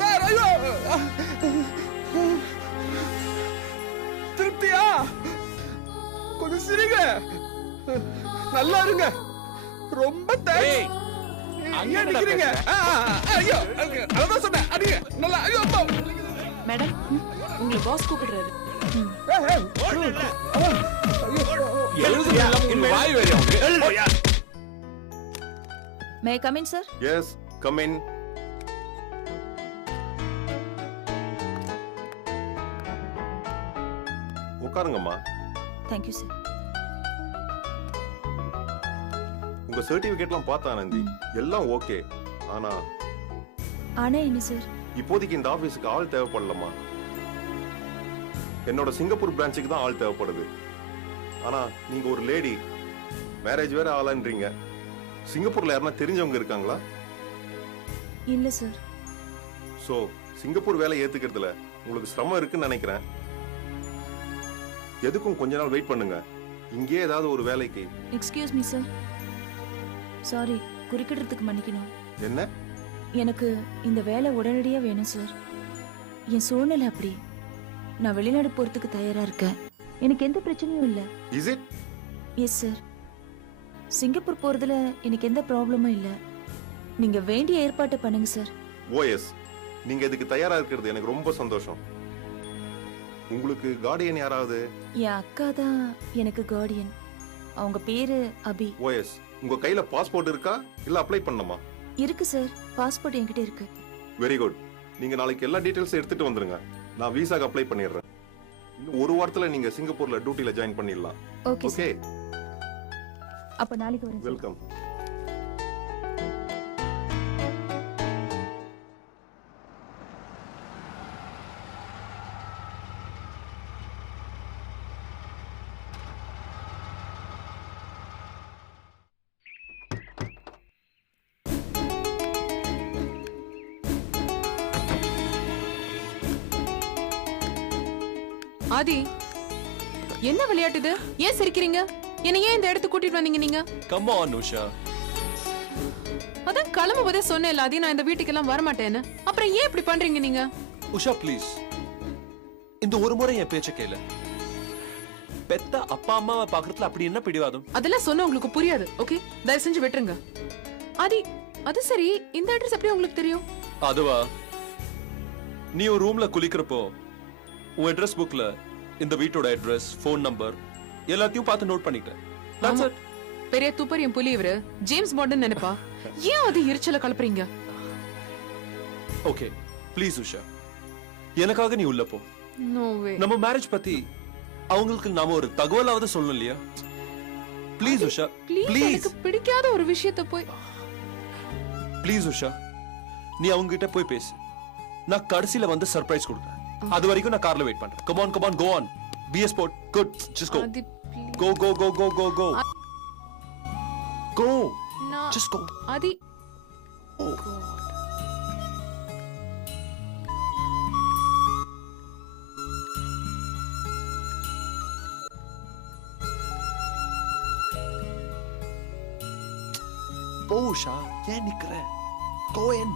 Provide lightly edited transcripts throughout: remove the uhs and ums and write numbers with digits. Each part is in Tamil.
சார் ஐயோ திருப்தியா கொஞ்சம் சிரிங்க நல்லா இருங்க ரொம்ப தேங்க்ஸ் ஐயா நிக்கிறீங்க ஐயோ அதான் சொன்னேன் அடிங்க நல்லா ஐயோ அப்பா மேடம் உங்களை பாஸ் கூப்பிடுறாரு may I come in sir yes come in உட்காருங்கம்மா தேங்க்யூ சார் உங்க சர்டிபிகேட்லாம் பார்த்தா ஆனந்தி எல்லாம் ஓகே ஆனா என்ன சார் இப்போதைக்கு இந்த ஆபீஸ்க்கு ஆள் தேவைப்படலம்மா என்னோட சிங்கப்பூர் பிரான்ச்சுக்கு தான் ஆள் தேவைப்படுது ஆனா நீங்க ஒரு லேடி மேரேஜ் வேற ஆளான்றீங்க சிங்கப்பூர்ல யாருன்னா தெரிஞ்சவங்க இருக்காங்களா இல்ல சார் சோ சிங்கப்பூர் வேலை ஏத்துக்கிறதுல உங்களுக்கு சிரமம் இருக்குன்னு நினைக்கிறேன் எதுக்கும் கொஞ்ச நாள் வெயிட் பண்ணுங்க இங்கே ஏதாவது ஒரு வேலைக்கு எக்ஸ்கியூஸ் மீ சார் சாரி குறுக்கிடுறதுக்கு மன்னிக்கணும் என்ன எனக்கு இந்த வேலை உடனடியா வேணும் சார் என் சூழ்நிலை அப்படி நான் வெளிநாடு போறதுக்கு தயாரா இருக்கேன் எனக்கு எந்த பிரச்சனையும் இல்ல is it yes sir Singapore போறதுல எனக்கு எந்த ப்ராப்ளமும் இல்ல நீங்க வேண்டிய ஏற்பாட்டை பண்ணுங்க சார் ஓஎஸ் நீங்க இதுக்கு தயாரா இருக்கிறது எனக்கு ரொம்ப சந்தோஷம் உங்களுக்கு கார்டியன் யாராவது என் அக்கா தான் எனக்கு கார்டியன் அவங்க பேரு அபி ஓஎஸ் உங்க கையில பாஸ்போர்ட் இருக்கா இல்ல அப்ளை பண்ணணுமா இருக்கு சார் பாஸ்போர்ட் என்கிட்ட இருக்கு வெரி குட் நீங்க நாளைக்கு எல்லா டீடைல்ஸ் எடுத்துட்டு வந்துருங்க நான் விசாக்கு அப்ளை பண்ணிடுறேன் இன்னும் ஒரு வாரத்துல நீங்க சிங்கப்பூர்ல டியூட்டில ஜாயின் பண்ணிடலாம் ஓகே ஓகே அப்ப நாளைக்கு வரேன் வெல்கம் ஆதி என்ன விளையாட்டு இது ஏன் சிரிக்கிறீங்க என்ன ஏன் இந்த இடத்துக்கு கூட்டிட்டு வந்தீங்க நீங்க கம் ஆன் உஷா அதான் கிளம்பும்போதே சொன்னேன் ஆதி நான் இந்த வீட்டுக்கு எல்லாம் வர மாட்டேன்னு அப்புறம் ஏன் இப்படி பண்றீங்க நீங்க உஷா ப்ளீஸ் இந்த ஒரு முறை என் பேச்ச கேளு பெத்த அப்பா அம்மாவை பாக்குறதுல அப்படி என்ன பிடிவாதம் அதெல்லாம் சொன்ன உங்களுக்கு புரியாது ஓகே தயவு செஞ்சு விட்டுருங்க ஆதி அது சரி இந்த அட்ரஸ் எப்படி உங்களுக்கு தெரியும் அதுவா நீ ஒரு ரூம்ல குளிக்கிறப்போ உன் அட்ரஸ் புக்ல இந்த வீட்டோட அட்ரஸ் ஃபோன் நம்பர் எல்லாத்தையும் பார்த்து நோட் பண்ணிட்டேன் That's it. பெரிய துப்பறியும் புலி இவரு ஜேம்ஸ் பாண்ட் நினைப்பா ஏன் அது எரிச்சல கலப்புறீங்க ஓகே ப்ளீஸ் உஷா எனக்காக நீ உள்ள போ நோ வே நம்ம மேரேஜ் பத்தி அவங்களுக்கு நாம ஒரு தகவலாவது சொல்லணும் இல்லையா ப்ளீஸ் உஷா ப்ளீஸ் எனக்கு பிடிக்காத ஒரு விஷயத்தை போய் ப்ளீஸ் உஷா நீ அவங்க கிட்ட போய் பேசு நான் கடைசில வந்து சர்ப்ரைஸ் கொடுக்குறேன் அது வரைக்கும் நான் கார்ல வெயிட் பண்றேன் come on go on be a sport good just go Aadhi go go நான் just go ஆதி oh போ உஷா ஏன் நிக்கிற go in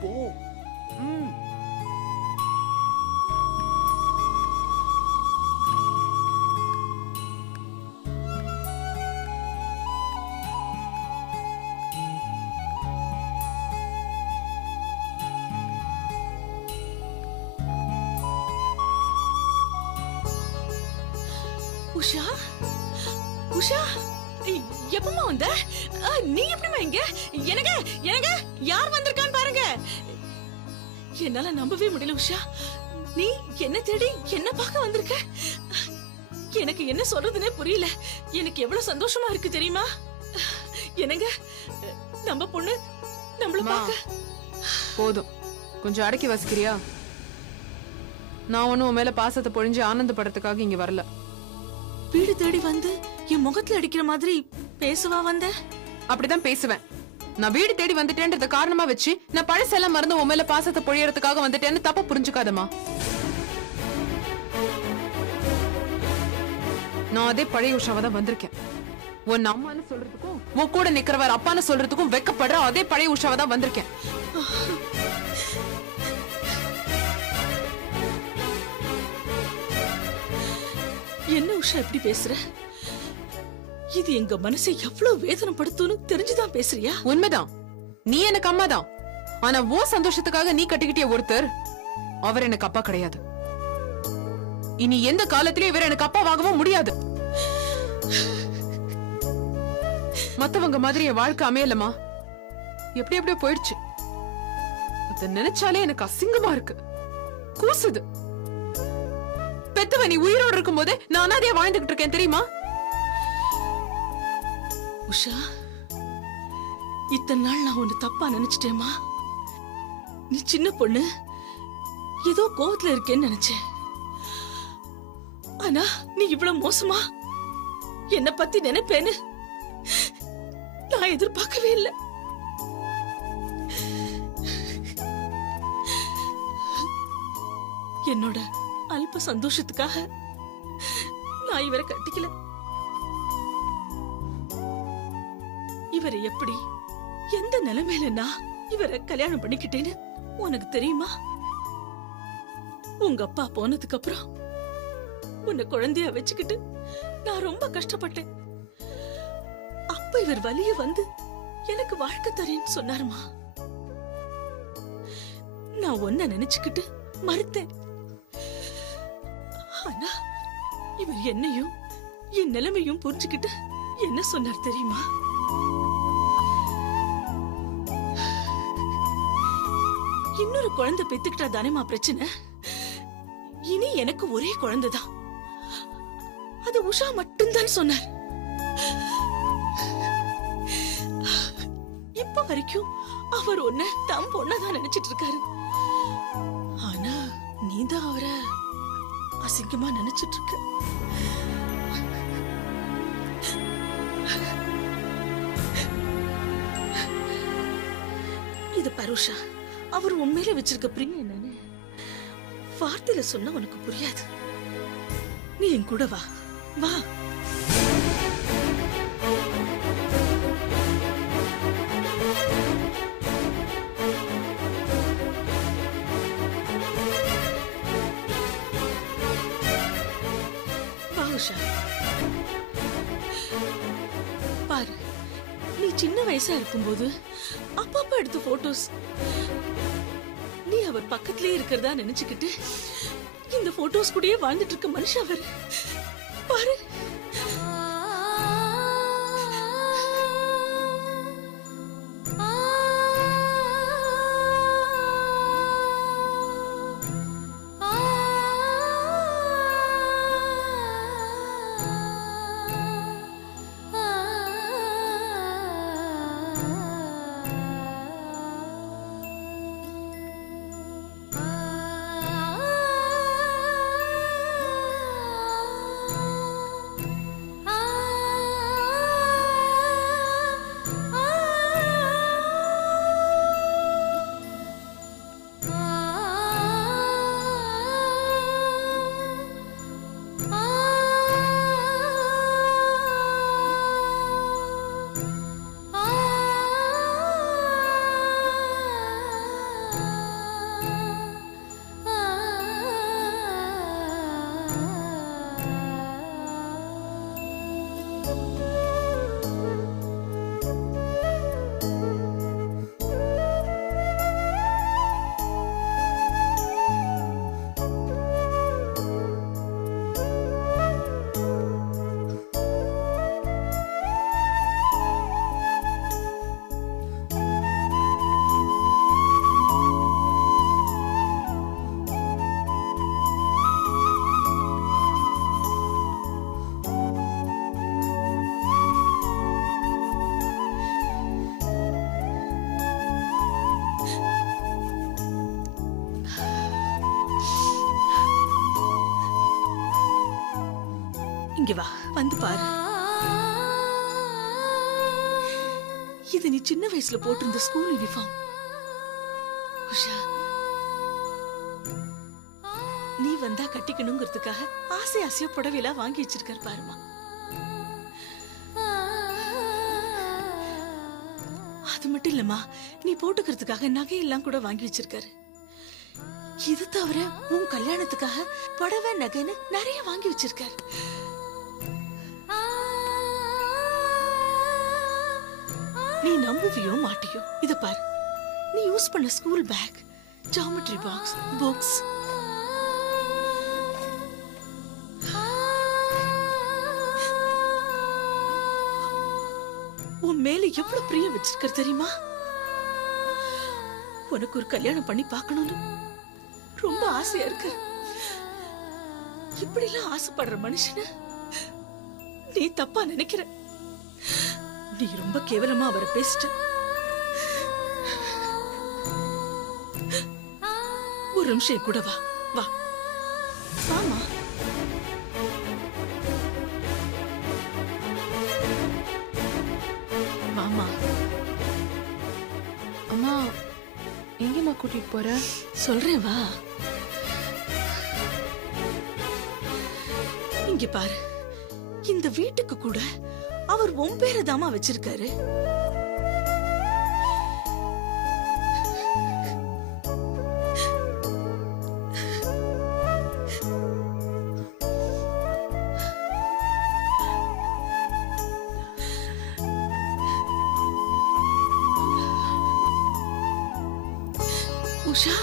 போ உஷா உஷா எப்பமா வந்த நீ எப்படிமா இங்க எனக்கு எனக்கு யார் வந்திருக்கான்னு பாருங்க என்னால நம்பவே முடியல உஷா நீ என்ன தேடி என்ன பார்க்க வந்திருக்க எனக்கு என்ன சொல்றதுனே புரியல எனக்கு எவ்வளவு சந்தோஷமா இருக்கு தெரியுமா என்னங்க நம்ம பொண்ணு நம்மள பார்க்க போதும் கொஞ்சம் அடக்கி வசிக்கிறியா நான் ஒன்னும் உன் மேல பாசத்தை பொழிஞ்சு ஆனந்தப்படுறதுக்காக இங்க வரல வீடு தேடி வந்து என் முகத்துல அடிக்கிற மாதிரி பேசவா வந்த அப்படிதான் பேசுவேன் நான் வீடு தேடி வந்துட்டேன்றத காரணமா வச்சு நான் பழசெல்லாம் மறந்து உன் மேல பாசத்தை பொழியறதுக்காக வந்துட்டேன்னு தப்பா புரிஞ்சுக்காதமா நான் அதே பழைய உஷாவா தான் வந்திருக்கேன். உன் அம்மான்னு சொல்றதுக்கும் உன் கூட நிக்கிறவர் அப்பான்னு சொல்றதுக்கும் வெக்கப்படுற அதே பழைய உஷாவா தான் வந்திருக்கேன். என்ன உஷா எப்படி பேசுற? இது எங்க மனசை எவ்வளவு வேதனைப்படுத்தும்னு தெரிஞ்சுதான் பேசுறியா? உண்மைதான், நீ எனக்கு அம்மா தான். ஆனா ஓ சந்தோஷத்துக்காக நீ கட்டிக்கிட்டிய ஒருத்தர், அவர் எனக்கு அப்பா கிடையாது. இனி எந்த காலத்திலயும் இவர் எனக்கு அப்பாவாகவும் முடியாது. மத்தவங்க மாதிரி என் வாழ்க்கை அமையலமா, எப்படி எப்படியோ போயிடுச்சு. அத நினைச்சாலே எனக்கு அசிங்கமா இருக்கு, கூசுது. பெத்தவ நீ உயிரோடு இருக்கும் போதே நான் அனாதையா வாழ்ந்துகிட்டு இருக்கேன் தெரியுமா? உஷா, இத்தனை நாள் நான் உன்னை தப்பா நினைச்சிட்டேமா. நீ சின்ன பொண்ணு, ஏதோ கோவத்துல இருக்கேன்னு நினைச்சேன். ஆனா நீ இவ்வளவு மோசமா என்ன பத்தி நினைப்பேன்னு நான் எதிர்பார்க்கவே இல்லை. என்னோட அல்ப சந்தோஷத்துக்காக நான் இவரை கட்டிக்கல. இவரை எப்படி, எந்த நிலைமையில நான் இவரை கல்யாணம் பண்ணிக்கிட்டேன்னு உனக்கு தெரியுமா? உங்க அப்பா போனதுக்கு அப்புறம் உன்னை குழந்தையா வச்சுக்கிட்டு நான் ரொம்ப கஷ்டப்பட்டேன். அப்ப இவர் வலிய வந்து எனக்கு வாழ்க்கை தரேன்னு சொன்னாருமா. நான் ஒன்ன நினைச்சுக்கிட்டு மறுத்தேன். ஆனா இவர் என்னையும் என் நிலைமையும் புரிஞ்சுக்கிட்டு என்ன சொன்னார் தெரியுமா? இன்னொரு குழந்தை பெத்துக்கிட்டா தானேமா பிரச்சனை? இனி எனக்கு ஒரே குழந்தைதான், அது உஷா மட்டும்தான் சொன்னார். இப்ப வரைக்கும் அவர் ஒன்ன தம் பொண்ணதான் நினைச்சிட்டு இருக்காரு. ஆனா நீதான் அவரை அசிங்கமா நினைச்சிட்டு இருக்க. இது பருஷா, அவர் உண்மையில வச்சிருக்க பிரியம் என்னன்னு வார்த்தையில சொன்னா உனக்கு புரியாது. நீ என் கூட வா வா. வா உஷா, பாரு, நீ சின்ன வயசா இருக்கும்போது அப்பா எடுத்த போட்டோஸ் நீ அவர் பக்கத்திலேயே இருக்கிறதா நினைச்சுக்கிட்டு இந்த போட்டோஸ் கூடயே வாழ்ந்துட்டு இருக்க மனுஷன் அவர். பாரு, இங்க வா, வந்து பாரு. இது நீ சின்ன வயசுல போட்டிருந்த ஸ்கூல் யூனிஃபார்ம். உஷா, நீ வந்தா கட்டிக்கணுங்கிறதுக்காக ஆசை ஆசையா புடவையெல்லாம் வாங்கி வச்சிருக்காரு பாருமா. அது மட்டும் இல்லம்மா, நீ போட்டுக்கிறதுக்காக நகையெல்லாம் கூட வாங்கி வச்சிருக்காரு. இது தவிர உன் கல்யாணத்துக்காக புடவை நகைன்னு நிறைய வாங்கி வச்சிருக்காரு. நீ நம்புவியோ மாட்டியோ, இத பாரு. நீ யூஸ் பண்ண school bag, geometry box, books, உன் மேல எவ்வளவு பிரியம் வச்சிருக்காரு தெரியுமா? உனக்கு ஒரு கல்யாணம் பண்ணி பார்க்கணும்னு ரொம்ப ஆசையா இருக்கு. இப்படி எல்லாம் ஆசைப்படுற மனுஷன நீ தப்பா நினைக்கிற. நீ ரொம்ப கேவலமா அவரை பேசிட்ட. ஒரு நிமிஷம் கூட வா வா வாமா. வாமா. அம்மா எங்கேம்மா கூட்டிட்டு போற? சொல்றேன் வா. இங்க பாரு, இந்த வீட்டுக்கு கூட அவர் உன் பேரை தாமா வச்சிருக்காரு. உஷா,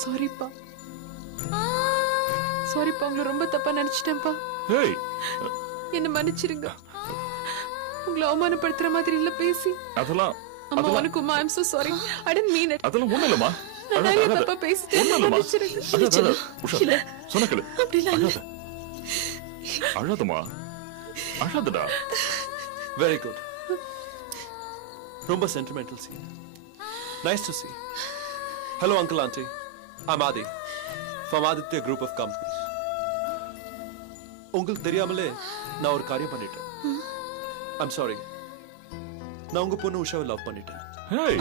சாரிப்பா, சாரிப்பா, உங்களை ரொம்ப தப்பா நினைச்சிட்டேன்ப்பா. ஏய், என்ன மன்னிச்சிருங்க. உங்களை அவமானப்படுத்துற மாதிரி இல்ல பேசி. அதெல்லாம் அம்மா உனக்குமா, I am so sorry. I didn't mean it. அதெல்லாம் ஒண்ணும் இல்லம்மா. நான் நிறைய தப்பா பேசிட்டேன். மன்னிச்சிருங்க. உஷா, சொன்ன கேளு. அழாத, அழாதம்மா, அழாதடா. Very good. ரொம்ப sentimental scene. Nice to see. Hello uncle auntie. I'm Adi from Aditya Group of Companies. உங்களுக்கு தெரியாமலே நான் ஒரு காரியம் பண்ணிட்டேன். I'm sorry. நான் உங்க பொண்ணு உஷாவை லவ் பண்ணிட்டேன். Hey,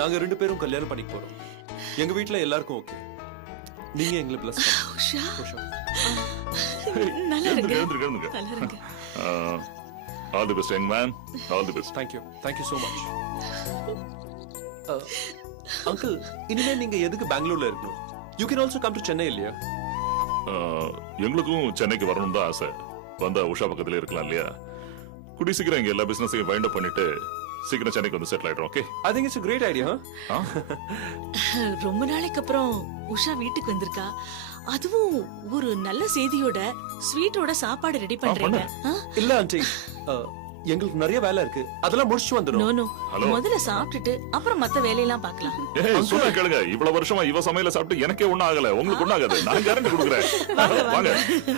நாங்க ரெண்டு பேரும் கல்யாணம் பண்ணிக்க போறோம். எங்க வீட்ல எல்லாருக்கும் ஓகே. நீங்க எங்களை பிளஸ் பண்ணுங்க. உஷா, உஷா. நல்லா இருங்க. எழுந்துருங்க. நல்லா இருங்க. All the best, young man. All the best. Thank you. Thank you so much. Uncle, இனிமே நீங்க எதுக்கு பெங்களூர்ல இருக்கணும்? You can also come to Chennai இல்லையா? எங்களுக்கும் சென்னைக்கு வரணும் தான் ஆசை. வந்தா உஷா பக்கத்துல இருக்கலாம் இல்லையா? குடி சீக்கிரம் இங்க எல்லா பிசினஸையும் வைண்ட் அப் பண்ணிட்டு சீக்கிரம் சென்னைக்கு வந்து செட்டில் ஆயிடும். Okay? I think it's a great idea, huh? ரொம்ப நாளைக்கு அப்புறம் உஷா வீட்டுக்கு வந்திருக்கா. அதுவும் ஒரு நல்ல செய்தியோட, ஸ்வீட்டோட சாப்பாடு ரெடி பண்றீங்க. இல்ல ஆண்டி, எங்களுக்கு நிறைய வேலை இருக்கு. அதெல்லாம் முடிச்சு வந்துடும். No no, Hello? முதல்ல சாப்பிட்டுட்டு அப்புறம் மத்த வேலையெல்லாம் பார்க்கலாம். ஏய், சொன்னா கேளுங்க. இவ்வளவு வருஷமா இவ சமையல சாப்பிட்டு எனக்கே ஒண்ணும் ஆகல. உங்களுக்கு ஒண்ணும் ஆகாது. நான் கேரண்டி கொடுக்குறேன். வாங்க,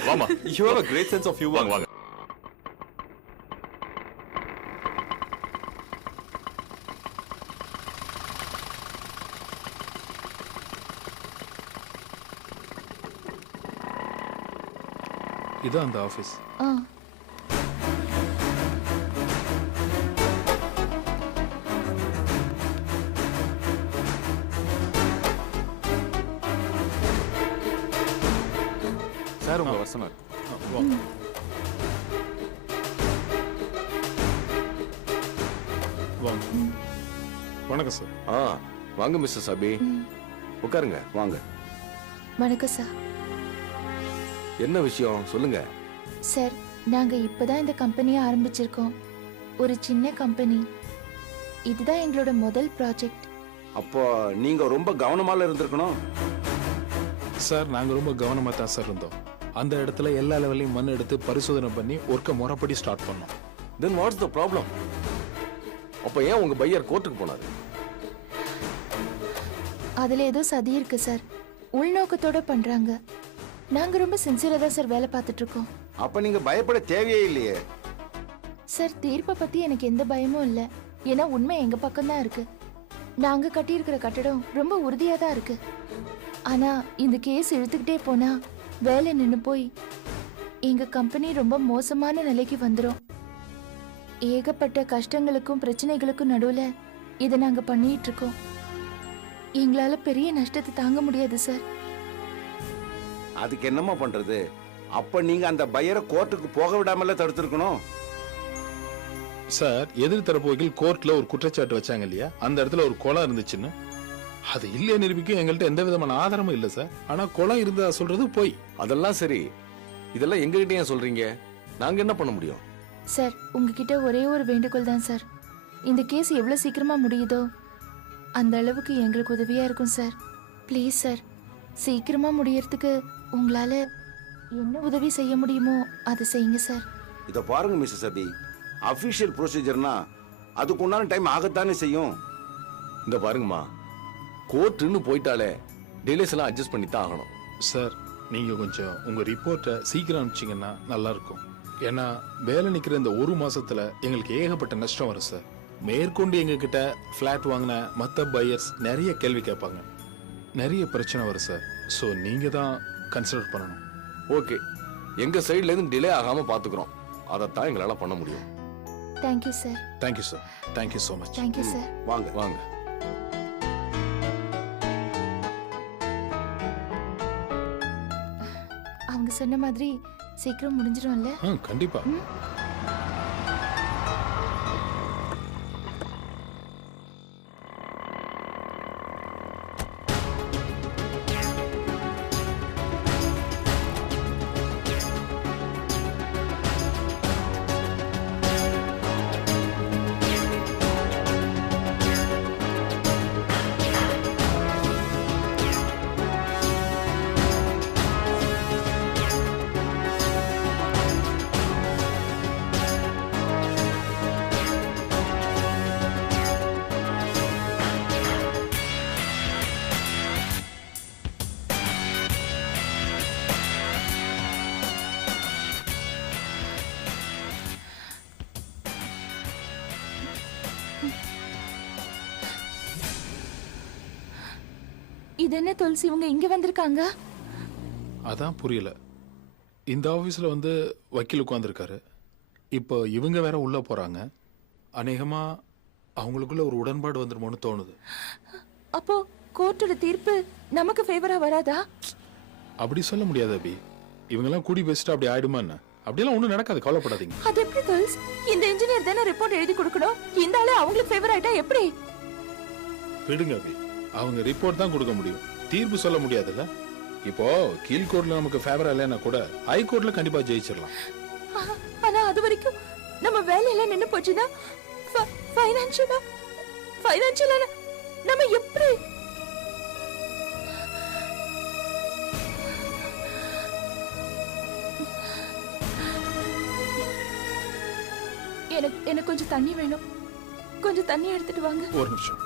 வாமா. You have a great sense of humor. வாங்க, வாங்க. இதான் அந்த ஆபீஸ். சார் உங்க வசனம். வணக்கம் சார். வாங்க மிஸ்டர் சபி, உட்காருங்க. வாங்க. வணக்கம் சார். என்ன விஷயம் சொல்லுங்க. சார், நாங்க இப்பதான் இந்த கம்பெனியை ஆரம்பிச்சிருக்கோம். ஒரு சின்ன கம்பெனி. இதுதான் எங்களோட முதல் ப்ராஜெக்ட். அப்போ நீங்க ரொம்ப கவனமால இருந்திருக்கணும். சார், நாங்க ரொம்ப கவனமா தான் சார் இருந்தோம். அந்த இடத்துல எல்லா லெவலையும் மண் எடுத்து பரிசோதனை பண்ணி ஒர்க்கை முறைப்படி ஸ்டார்ட் பண்ணோம். Then what's the problem? அப்ப ஏன் உங்க பையர் கோர்ட்டுக்கு போனாரு? அதுல ஏதோ சதி இருக்கு சார். உள்நோக்கத்தோட பண்றாங்க. நாங்க ரொம்ப சின்சியரா தான் சார் வேலை பார்த்துட்டு இருக்கோம். அப்ப நீங்க பயப்பட தேவையே இல்லையே. சார் தீர்ப்பை பத்தி எனக்கு எந்த பயமும் இல்லை. ஏன்னா உண்மை எங்க பக்கம் தான் இருக்கு. நாங்க கட்டியிருக்கிற கட்டடம் ரொம்ப உறுதியா தான் இருக்கு. ஆனா இந்த கேஸ் இழுத்துக்கிட்டே போனா வேலை நின்னு போய் எங்க கம்பெனி ரொம்ப மோசமான நிலைக்கு வந்துரும். ஏகப்பட்ட கஷ்டங்களுக்கும் பிரச்சனைகளுக்கும் நடுவுல இதை நாங்க பண்ணிட்டு இருக்கோம். எங்களால பெரிய நஷ்டத்தை தாங்க முடியாது சார். அதுக்கு என்னமா பண்றது? அப்ப நீங்க அந்த பையரை கோர்ட்டுக்கு போக விடாமல தடுத்திருக்கணும். சார் எதிர் தரப்பு வக்கீல் கோர்ட்ல ஒரு குற்றச்சாட்டு வச்சாங்க இல்லையா, அந்த இடத்துல ஒரு கொலை இருந்துச்சுன்னு. அது இல்லையா நிரூபிக்க எங்கள்கிட்ட எந்த விதமான ஆதாரமும் இல்லை சார். ஆனா கொலை இருந்தா சொல்றது போய். அதெல்லாம் சரி, இதெல்லாம் எங்ககிட்ட ஏன் சொல்றீங்க? நாங்க என்ன பண்ண முடியும்? சார் உங்ககிட்ட ஒரே ஒரு வேண்டுகோள் தான் சார். இந்த கேஸ் எவ்வளவு சீக்கிரமா முடியுதோ அந்த அளவுக்கு எங்களுக்கு உதவியா இருக்கும் சார். ப்ளீஸ் சார், சீக்கிரமா முடியறதுக்கு உங்களால என்ன உதவி செய்ய முடியுமோ அதை செய்யுங்க சார். இத பாருங்க மிஸ்ஸஸ் அபி, அபிஷியல் ப்ரொசீஜர்னா அதுக்கு உண்டான டைம் ஆகத்தானே செய்யும். இந்த பாருங்கம்மா, கோர்ட்டுன்னு போயிட்டாலே டிலேஸ் எல்லாம் அட்ஜஸ்ட் பண்ணி தான் ஆகணும். சார் நீங்க கொஞ்சம் உங்க ரிப்போர்ட்டை சீக்கிரம் அனுப்பிச்சிங்கன்னா நல்லா இருக்கும். ஏன்னா வேலை நிக்கிற இந்த ஒரு மாசத்துல எங்களுக்கு ஏகப்பட்ட நஷ்டம் வரும் சார். மேற்கொண்டு எங்க கிட்ட பிளாட் வாங்கின மற்ற பையர்ஸ் நிறைய கேள்வி கேட்பாங்க, நிறைய பிரச்சனை வரும் சார். ஸோ நீங்க தான் கன்சிடர் பண்ணணும். ஓகே, எங்க சைடுல இருந்து டிலே ஆகாம பாத்துக்கிறோம். அதைத்தான் எங்களால பண்ண முடியும். Thank you sir. Thank you sir. Thank you so much. Thank you sir. வாங்க வாங்க. அவங்க சொன்ன மாதிரி சீக்கிரம் முடிஞ்சிடும்ல? கண்டிப்பா. இது என்ன துளசி, இவங்க இங்க வந்திருக்காங்க? அதான் புரியல. இந்த ஆபீஸ்ல வந்து வக்கீல் உட்கார்ந்துருக்காரு. இப்போ இவங்க வேற உள்ள போறாங்க. அநேகமா அவங்களுக்குள்ள ஒரு உடன்பாடு வந்துருமோன்னு தோணுது. அப்போ கோர்ட்டோட தீர்ப்பு நமக்கு ஃபேவரா வராதா? அப்படி சொல்ல முடியாது அபி. இவங்கெல்லாம் கூடி பேசிட்டு அப்படி ஆயிடுமா என்ன? அப்படியெல்லாம் ஒண்ணும் நடக்காது, கவலைப்படாதீங்க. அது எப்படி துளசி? இந்த இன்ஜினியர் தானே ரிப்போர்ட் எழுதி கொடுக்கணும். இந்த ஆளு அவங்களுக்கு ஃபேவர் ஆயிட்டா எப்படி? விடுங்க அபி, அவங்க ரிப்போர்ட் தான் கொடுக்க முடியும், தீர்ப்பு சொல்ல முடியாதுல்ல. இப்போ கீழ் கோர்ட்ல நமக்கு ஃபேவரா இல்லைன்னா கூட ஹை கோர்ட்ல கண்டிப்பா ஜெயிச்சிடலாம். ஆனா அது வரைக்கும் நம்ம வேலையெல்லாம் நின்னு போச்சுன்னா ஃபைனான்சியலா நம்ம எப்படி? எனக்கு கொஞ்சம் தண்ணி வேணும். கொஞ்சம் தண்ணி எடுத்துட்டு வாங்க. ஒரு நிமிஷம்.